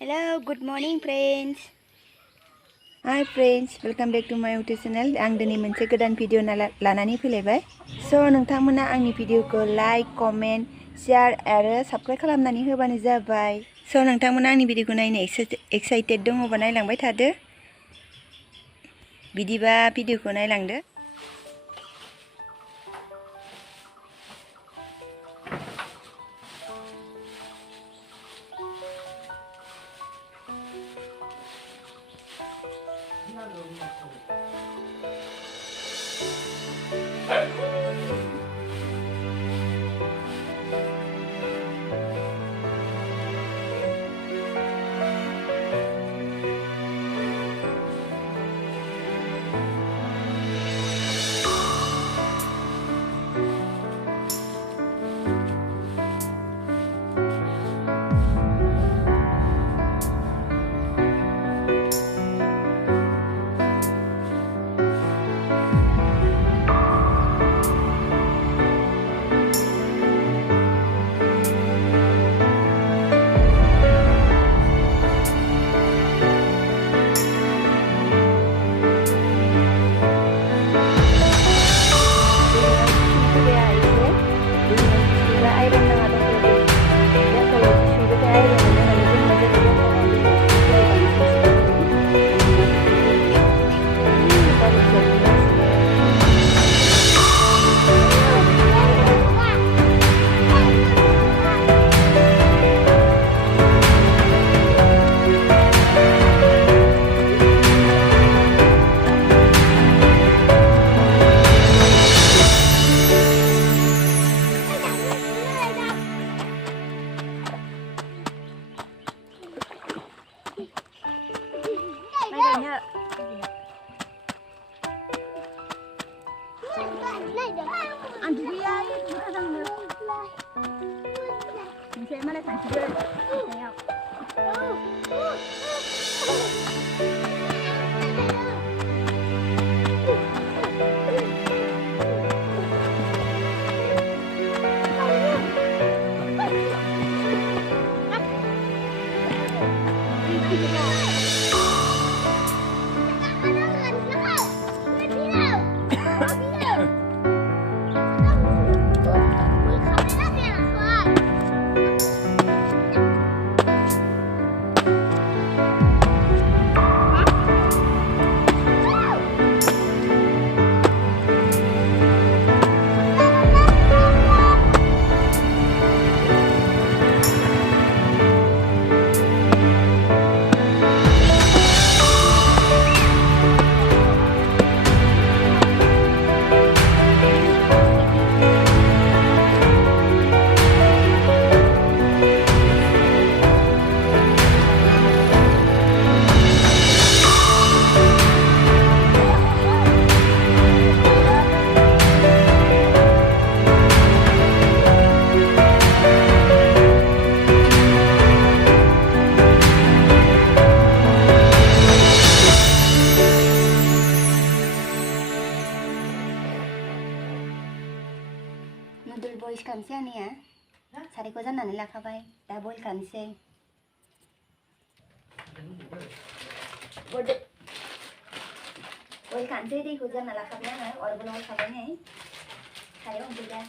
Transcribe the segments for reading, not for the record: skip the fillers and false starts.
Hello, good morning friends. Hi friends, welcome back to my YouTube channel. आं दिनै मोनसे गोदान भिडिअ लानानै फैलायबाय। स' नोंथांमोना आंनि भिडिअखौ लाइक, कमेन्ट, शेयार आरो साबस्क्राइब खालामनानै होबानो जाबाय। स' नोंथांमोना आंनि भिडिअखौ नायनो एक्साइटेड दङबा नायलांबाय थादो। बिदिबा भिडिअखौ नायलांदो। Nudul boys खालामसै आंनिया सारायखौ जाननानै लाखाबाय दा बयल खालामसै बयल खालामसै दैखौ जानना लाखाबाय आङो अरबोनाव खाबाय नै सारायाव होनसै दा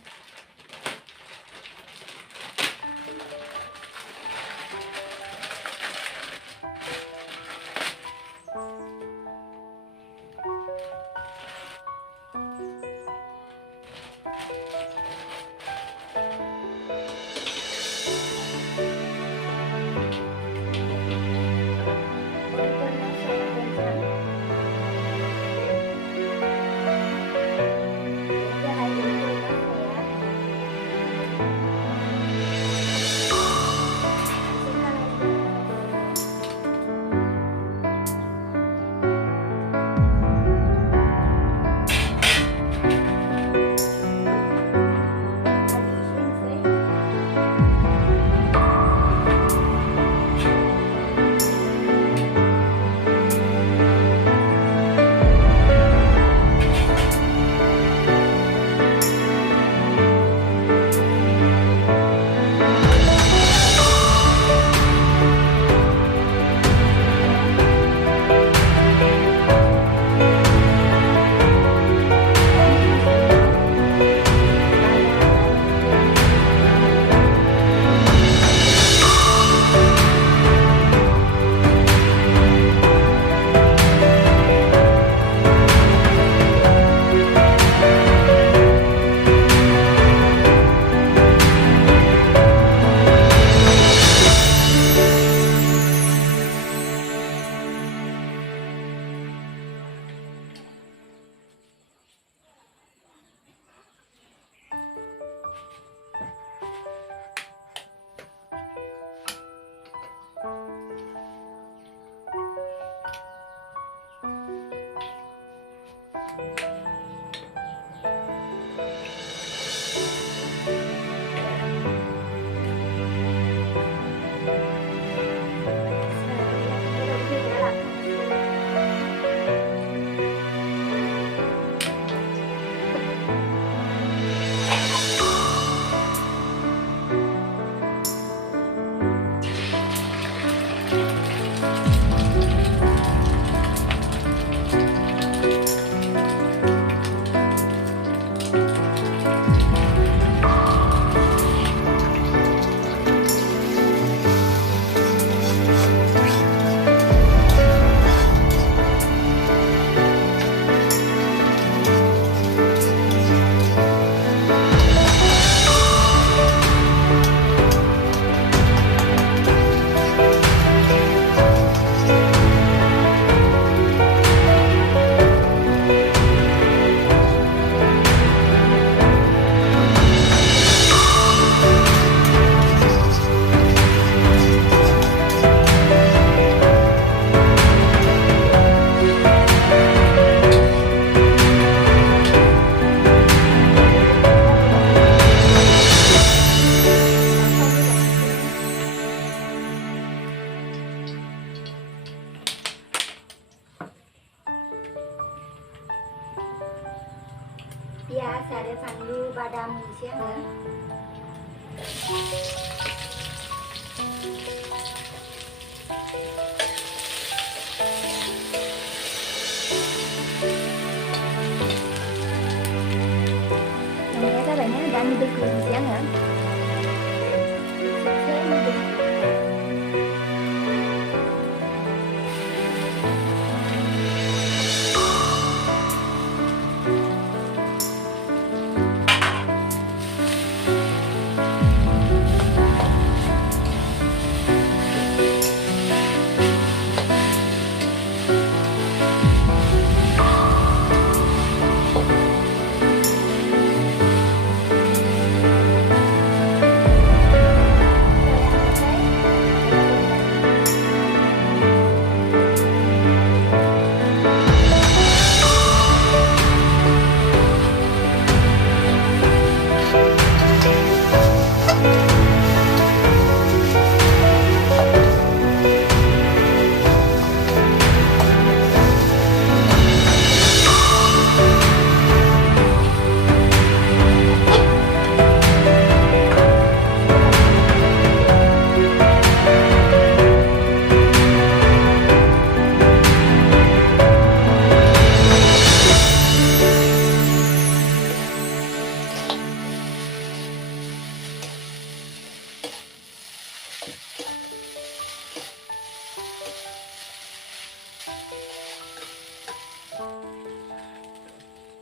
Buntutnya ya.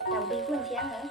Daun di kuncinya hả?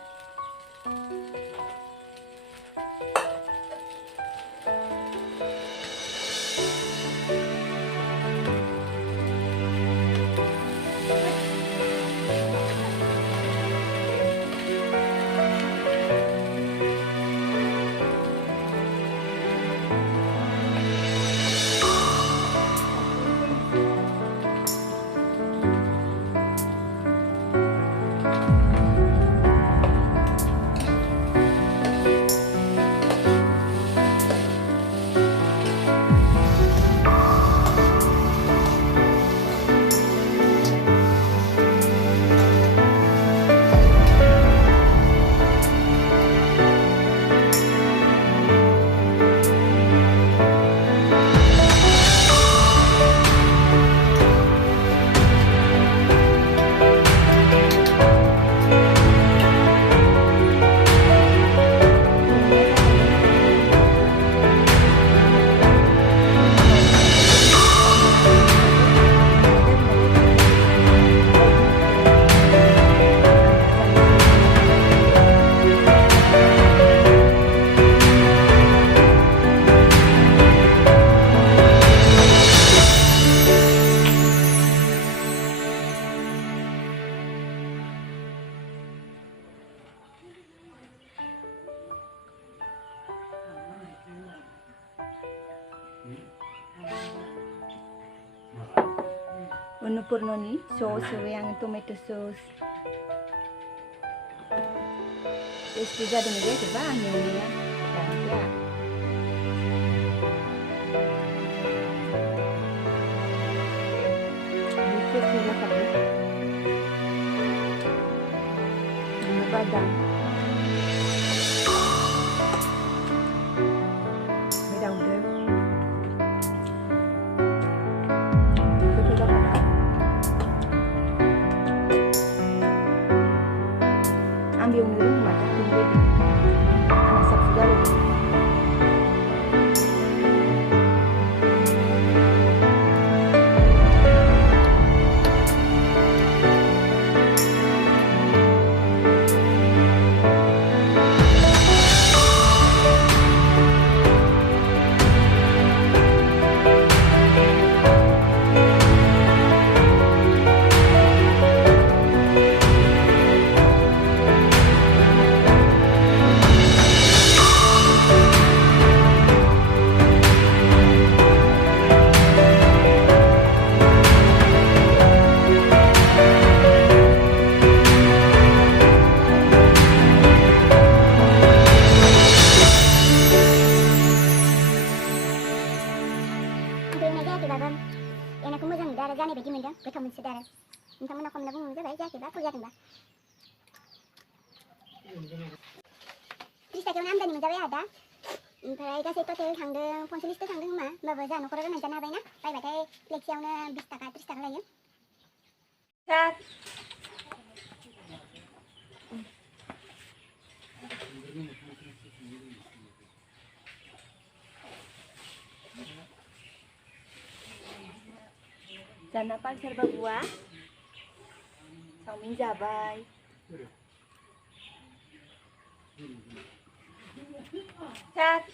Annapurnani sauce yang tomato sauce. Tasty जादों ना जायाखै बा आंनि एवनाया जानोसै बेसे जाखाबाय बादाम दाउदै ambil nurun mata tunggu di anak sapi garu एवनायखौ मोजां मोनदों आरो जानाय बायदि मोनदों गोथाव मोनसोदों आरो नोंथांमोना कमेन्टआव बुंबानो जाबाय जायाखैबा फुल जादोंबा 30 थाखायावनो आमदानि मोनजाबाय आरो दा ओमफ्राय गासै टटेल थांदों 45 था थांदों खोमा होमबाबो जोंहा न'खराव राननानै जानो हाबायना बायबाथाय प्लेटसेयावनो 20 थाखा 30 थाखा लायो जाना पालसार बाबुआ चावमिन जाबाय सात